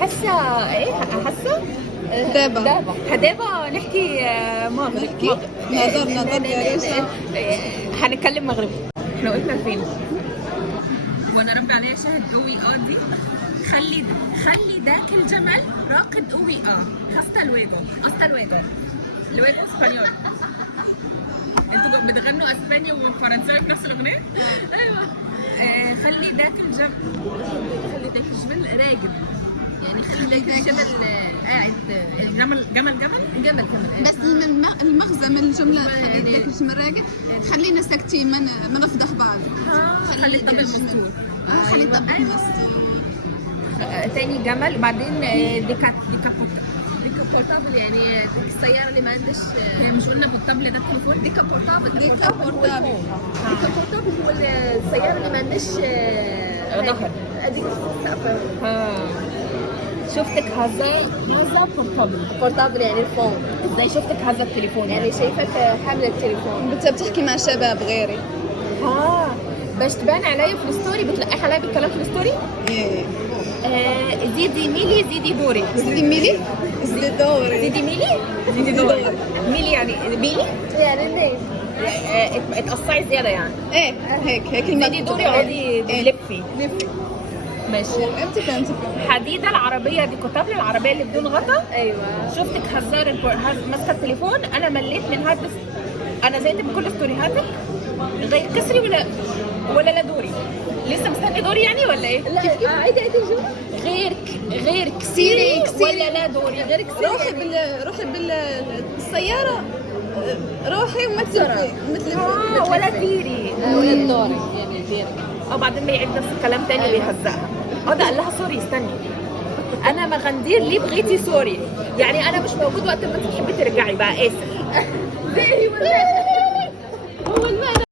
هسه ايه هسه دابا دابا نحكي نحكي نظر يا ريشا. هنتكلم مغربي. احنا وقفنا فين؟ وانا ربي عليا شاهد قوي دي. خلي ذاك الجمل راقد قوي hasta luego اسبانيول. انتوا بتغنوا اسباني وفرنساوي في نفس الاغنيه؟ ايوه. خلي ذاك الجمل راقد، يعني خلي ذاك الجمل قاعد. جمل بس المغزى من الجمله خلي ذاك الجمل راقد خلينا ساكتين ما نفضح بعض. خلي الطبق مستور. خلي الطبق مستور. تاني جمل. وبعدين ديكابورتابل، يعني السيارة اللي ما عندش. هي مش قلنا بورتابل ده التليفون؟ ديكابورتابل هو السيارة اللي ما عندش ظهر. ادي السقف. شفتك هذا بورتابل يعني الفون. ازاي شفتك هذا التليفون؟ يعني شايفك حامل التليفون. انت بتحكي مع شباب غيري. باش تبان عليا في الستوري، بتلقح عليا بالكلام في الستوري. ايه زيدي ميلي زيدي دوري. زيدي ميلي زيدي دوري. زيدي ميلي زيدي دوري. ميلي يعني ميلي يعني النيل. اتقصعي زياده يعني. ايه هيك زيدي دوري اقعدي لفي. ماشي. انت حديده العربيه دي كتاب العربيه اللي بدون غطا. ايوه. شفتك هزار ماسكه التليفون. انا مليت من هذا. انا زهقت من كل ستوريهاتك غير كسري ولا لا دوري. لسه مستني دوري يعني ولا ايه؟ لا عيدي الجمله. غير كسيري ولا لا دوري. غير كسيري. روحي بالسياره. روحي وما تلفي ولا ديري ولا الدوري يعني ديري. بعدين بيعيد نفس الكلام تاني بيهزقها. ده قال لها سوري استني، انا مغندير ليه بغيتي سوري؟ يعني انا مش موجود وقت ما انت تحبي ترجعي بقى. اسف. زي